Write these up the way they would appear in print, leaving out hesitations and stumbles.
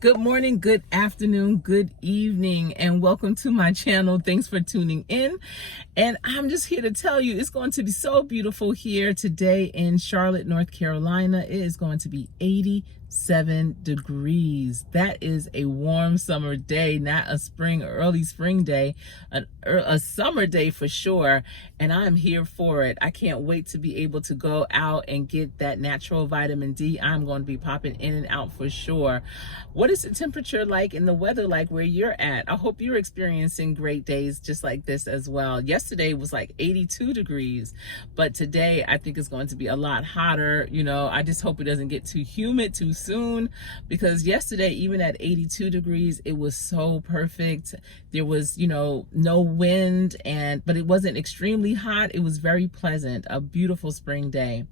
Good morning, good afternoon, good evening, and welcome to my channel. Thanks for tuning in. And I'm just here to tell you it's going to be so beautiful here today in Charlotte, North Carolina. It is going to be 87 degrees. That is a warm summer day, not a early spring day, a summer day for sure. And I'm here for it. I can't wait to be able to go out and get that natural vitamin D. I'm going to be popping in and out for sure. What is the temperature like and the weather like where you're at? I hope you're experiencing great days just like this as well. Yesterday was like 82 degrees, but today I think it's going to be a lot hotter. I just hope it doesn't get too humid too soon, because yesterday, even at 82 degrees, it was so perfect. There was, no wind, but it wasn't extremely hot. It was very pleasant, a beautiful spring day.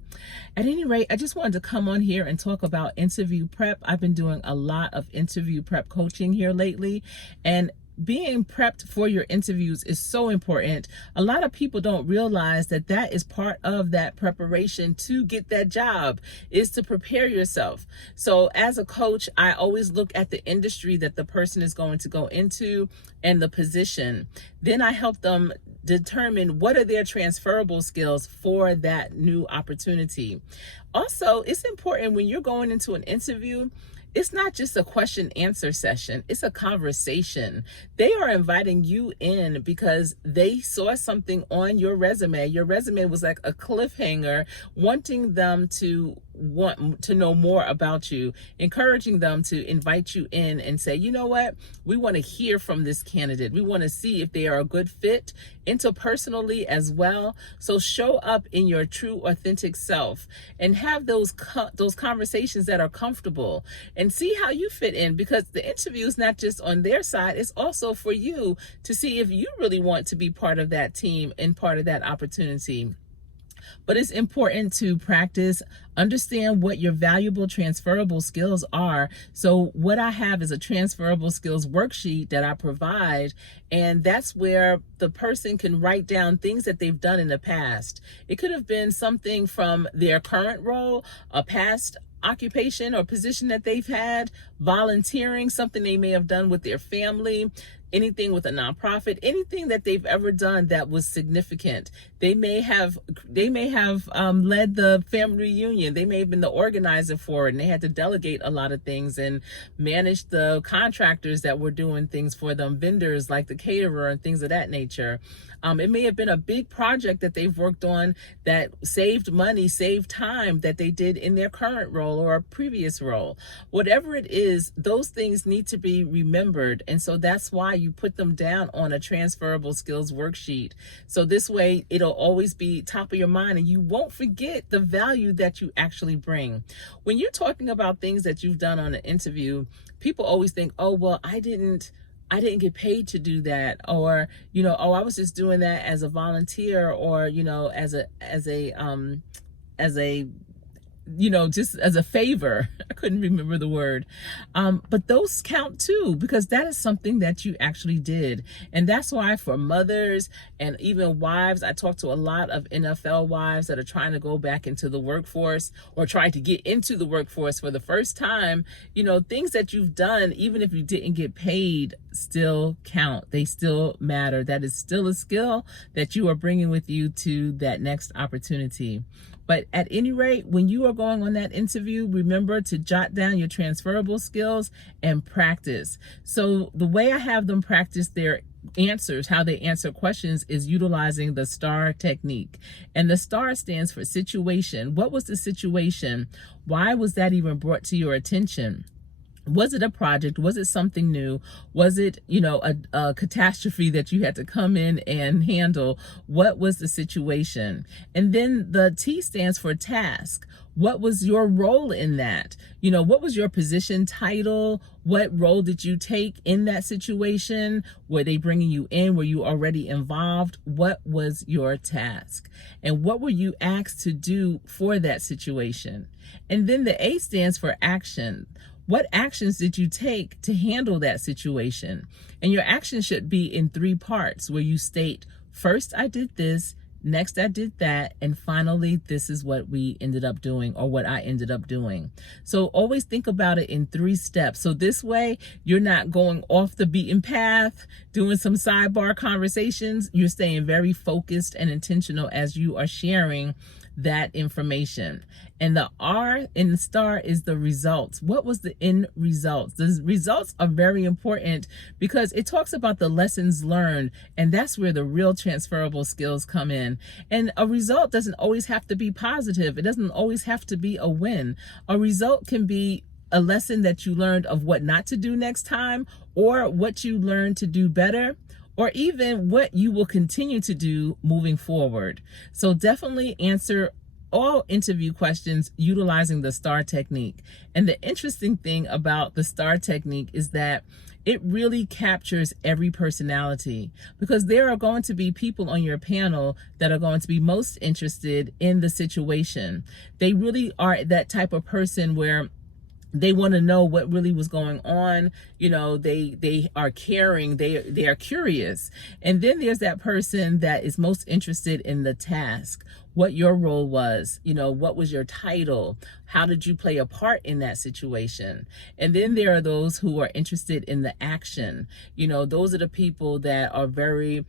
At any rate, I just wanted to come on here and talk about interview prep. I've been doing a lot of interview prep coaching here lately, and being prepped for your interviews is so important. A lot of people don't realize that is part of that preparation to get that job, is to prepare yourself. So as a coach, I always look at the industry that the person is going to go into and the position. Then I help them determine what are their transferable skills for that new opportunity. Also, it's important when you're going into an interview, it's not just a question answer session, it's a conversation. They are inviting you in because they saw something on your resume. Your resume was like a cliffhanger, wanting them to want to know more about you, encouraging them to invite you in and say, you know what, we want to hear from this candidate. We want to see if they are a good fit interpersonally as well. So show up in your true, authentic self and have those conversations that are comfortable, and see how you fit in, because the interview is not just on their side, it's also for you to see if you really want to be part of that team and part of that opportunity. But it's important to practice, understand what your valuable transferable skills are. So what I have is a transferable skills worksheet that I provide, and that's where the person can write down things that they've done in the past. It could have been something from their current role, a past occupation or position that they've had, volunteering, something they may have done with their family, anything with a nonprofit, anything that they've ever done that was significant. They may have led the family reunion. They may have been the organizer for it, and they had to delegate a lot of things and manage the contractors that were doing things for them, vendors like the caterer and things of that nature. It may have been a big project that they've worked on that saved money, saved time, that they did in their current role or a previous role. Whatever it is, those things need to be remembered. And so that's why you put them down on a transferable skills worksheet. So this way it'll always be top of your mind and you won't forget the value that you actually bring. When you're talking about things that you've done on an interview, people always think, oh, well, I didn't get paid to do that, or, oh, I was just doing that as a volunteer, or, just as a favor. I couldn't remember the word. But those count too, because that is something that you actually did. And that's why for mothers and even wives, I talk to a lot of NFL wives that are trying to go back into the workforce or trying to get into the workforce for the first time. Things that you've done, even if you didn't get paid, still count. They still matter. That is still a skill that you are bringing with you to that next opportunity. But at any rate, when you are going on that interview, remember to jot down your transferable skills and practice. So the way I have them practice their answers, how they answer questions, is utilizing the STAR technique. And the STAR stands for situation. What was the situation? Why was that even brought to your attention? Was it a project? Was it something new? Was it, a catastrophe that you had to come in and handle? What was the situation? And then the T stands for task. What was your role in that? What was your position title? What role did you take in that situation? Were they bringing you in? Were you already involved? What was your task? And what were you asked to do for that situation? And then the A stands for action. What actions did you take to handle that situation? And your action should be in 3 parts, where you state, first I did this, Next, I did that. And finally, this is what we ended up doing, or what I ended up doing. So always think about it in 3 steps. So this way, you're not going off the beaten path, doing some sidebar conversations. You're staying very focused and intentional as you are sharing that information. And the R in the STAR is the results. What was the end results? The results are very important because it talks about the lessons learned, and that's where the real transferable skills come in. And a result doesn't always have to be positive. It doesn't always have to be a win. A result can be a lesson that you learned of what not to do next time, or what you learned to do better, or even what you will continue to do moving forward. So definitely answer all interview questions utilizing the STAR technique. And the interesting thing about the STAR technique is that it really captures every personality, because there are going to be people on your panel that are going to be most interested in the situation. They really are that type of person where they want to know what really was going on. You know, they are caring, they are curious. And then there's that person that is most interested in the task, what your role was, you know, what was your title, how did you play a part in that situation. And then there are those who are interested in the action. You know, those are the people that are very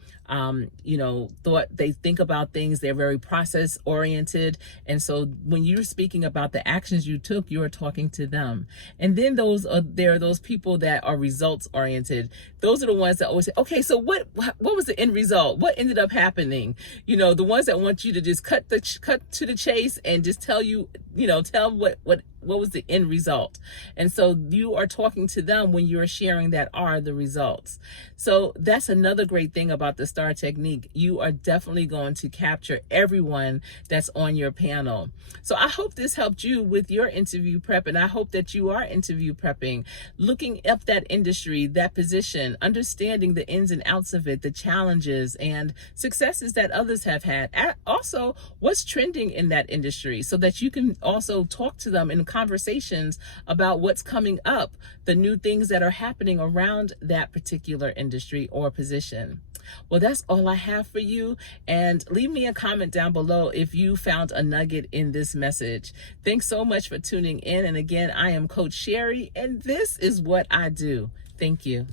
you know, they think about things, they're very process oriented. And so when you're speaking about the actions you took, you're talking to them. And then there are those people that are results oriented. Those are the ones that always say, okay, so what was the end result? What ended up happening? You know, the ones that want you to just cut to the chase and just tell you, you know, tell what was the end result. And so you are talking to them when you're sharing that are the results. So that's another great thing about the STAR technique. You are definitely going to capture everyone that's on your panel. So I hope this helped you with your interview prep, and I hope that you are interview prepping, looking up that industry, that position, understanding the ins and outs of it, the challenges and successes that others have had. Also, what's trending in that industry, so that you can also talk to them in conversations about what's coming up, the new things that are happening around that particular industry or position. Well, that's all I have for you. And leave me a comment down below if you found a nugget in this message. Thanks so much for tuning in. And again, I am Coach Sherry, and this is what I do. Thank you.